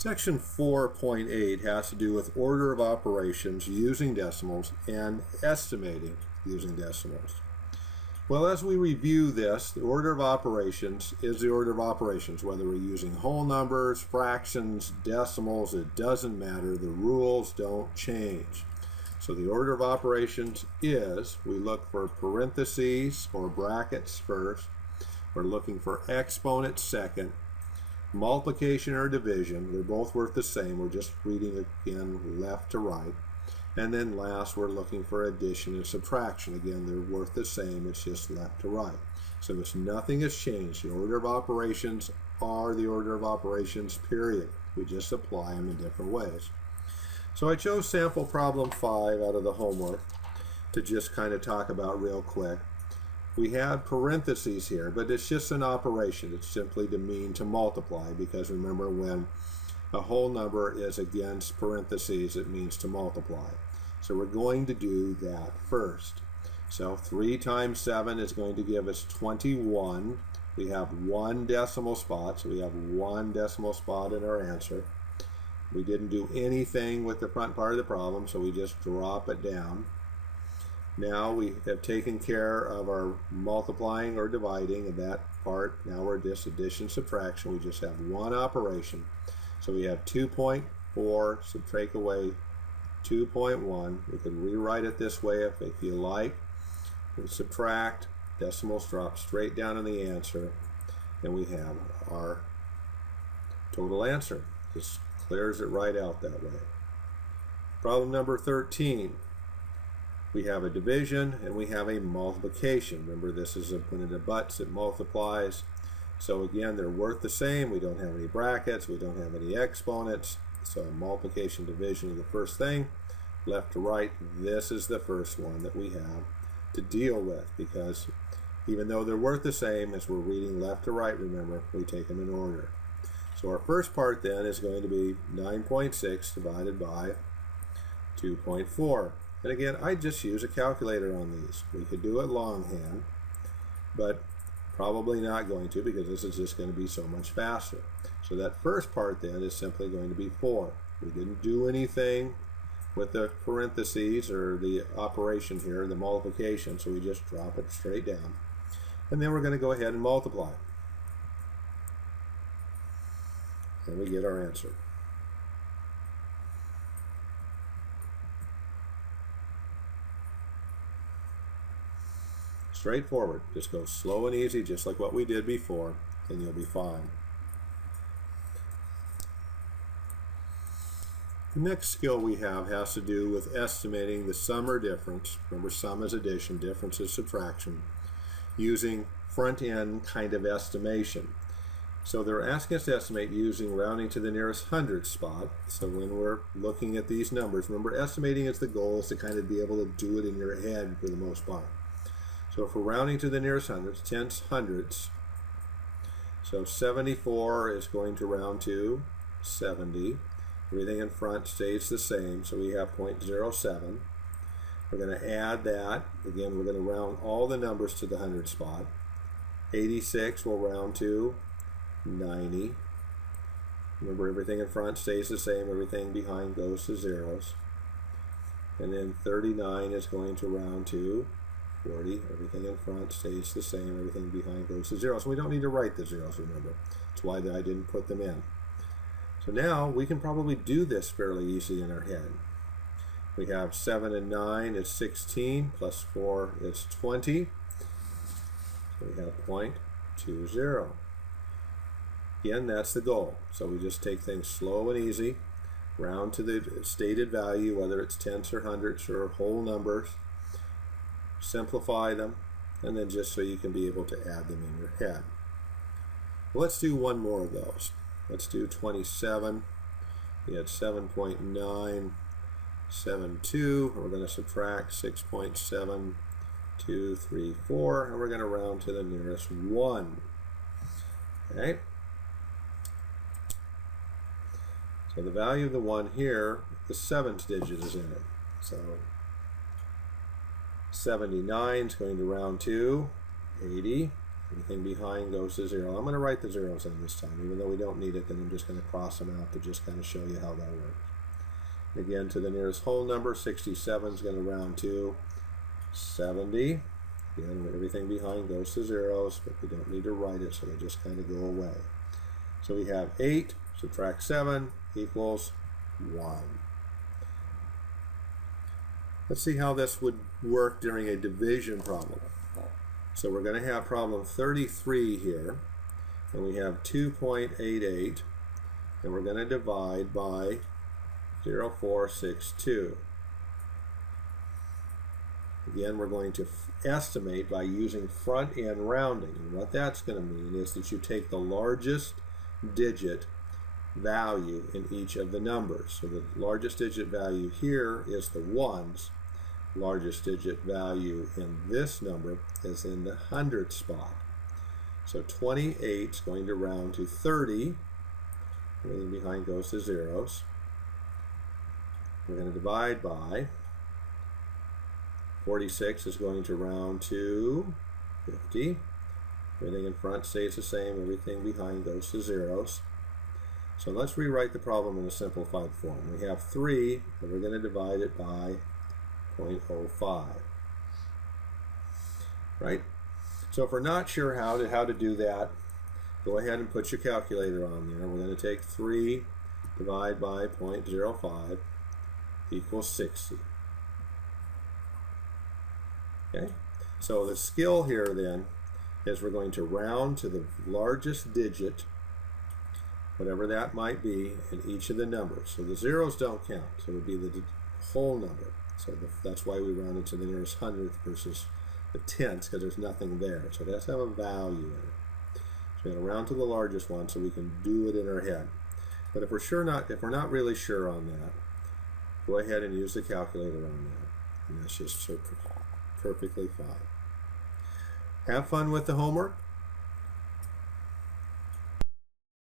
Section 4.8 has to do with order of operations using decimals and estimating using decimals. Well, as we review this, the order of operations is the order of operations. Whether we're using whole numbers, fractions, decimals, it doesn't matter. The rules don't change. So the order of operations is, we look for parentheses or brackets first. We're looking for exponents second. Multiplication or division, they're both worth the same. We're just reading again left to right. And then last, we're looking for addition and subtraction. Again, they're worth the same. It's just left to right. So nothing has changed. The order of operations are the order of operations, period. We just apply them in different ways. So I chose sample problem 5 out of the homework to just kind of talk about real quick. We had parentheses here, but it's just an operation. It's simply to mean to multiply, because remember, when a whole number is against parentheses, it means to multiply. So we're going to do that first. So 3 times 7 is going to give us 21. We have one decimal spot, so we have one decimal spot in our answer. We didn't do anything with the front part of the problem, so we just drop it down. Now we have taken care of our multiplying or dividing in that part. Now we're just addition, subtraction. We just have one operation. So we have 2.4, subtract away 2.1. We can rewrite it this way if you like. We subtract, decimals drop straight down in the answer, and we have our total answer. Just clears it right out that way. Problem number 13. We have a division and we have a multiplication. Remember, this is when it abuts, it multiplies. So again, they're worth the same. We don't have any brackets. We don't have any exponents. So multiplication, division is the first thing. Left to right, this is the first one that we have to deal with, because even though they're worth the same, as we're reading left to right, remember, we take them in order. So our first part then is going to be 9.6 divided by 2.4. And again, I just use a calculator on these. We could do it longhand, but probably not going to, because this is just going to be so much faster. So that first part then is simply going to be 4. We didn't do anything with the parentheses or the operation here, the multiplication, so we just drop it straight down. And then we're going to go ahead and multiply. And we get our answer. Straightforward. Just go slow and easy, just like what we did before, and you'll be fine. The next skill we have has to do with estimating the sum or difference. Remember, sum is addition, difference is subtraction, using front-end kind of estimation. So they're asking us to estimate using rounding to the nearest hundredth spot. So when we're looking at these numbers, remember, estimating is the goal, is to kind of be able to do it in your head for the most part. So if we're rounding to the nearest hundredths, tenths, hundredths, so 74 is going to round to 70. Everything in front stays the same, so we have 0.07. We're going to add that. Again, we're going to round all the numbers to the hundredth spot. 86 will round to 90. Remember, everything in front stays the same. Everything behind goes to zeros. And then 39 is going to round to 40. Everything in front stays the same. Everything behind goes to zero. So we don't need to write the zeros, remember. That's why I didn't put them in. So now we can probably do this fairly easily in our head. We have 7 and 9 is 16, plus 4 is 20. So we have 0.20. Again, that's the goal. So we just take things slow and easy, round to the stated value, whether it's tenths or hundredths or whole numbers. Simplify them, and then just so you can be able to add them in your head. Well, let's do one more of those. Let's do 27. We had 7.972. We're going to subtract 6.7234, and we're going to round to the nearest 1. Okay? So the value of the 1 here, the 7th digit is in it. So 79 is going to round to 80. Everything behind goes to 0. I'm going to write the zeros in this time. Even though we don't need it, then I'm just going to cross them out to just kind of show you how that works. Again, to the nearest whole number, 67 is going to round to 70. Again, everything behind goes to zeros, but we don't need to write it, so they just kind of go away. So we have 8, subtract 7, equals 1. Let's see how this would work during a division problem. So we're going to have problem 33 here, and we have 2.88, and we're going to divide by 0.462. Again, we're going to estimate by using front-end rounding. And what that's going to mean is that you take the largest digit value in each of the numbers. So the largest digit value here is the ones. Largest digit value in this number is in the hundredth spot. So 28 is going to round to 30. Everything behind goes to zeros. We're going to divide by 46 is going to round to 50. Everything in front stays the same. Everything behind goes to zeros. So let's rewrite the problem in a simplified form. We have 3, and we're going to divide it by 0.05. Right? So if we're not sure how to do that, go ahead and put your calculator on there. We're going to take 3 divided by 0.05 equals 60. Okay? So the skill here then is we're going to round to the largest digit, whatever that might be, in each of the numbers. So the zeros don't count, so it would be the whole number. So that's why we rounded to the nearest hundredth versus the tenths, because there's nothing there. So it has to have a value in it. So we're going to round to the largest one so we can do it in our head. But if we're not really sure on that, go ahead and use the calculator on that. And that's just perfectly fine. Have fun with the homework.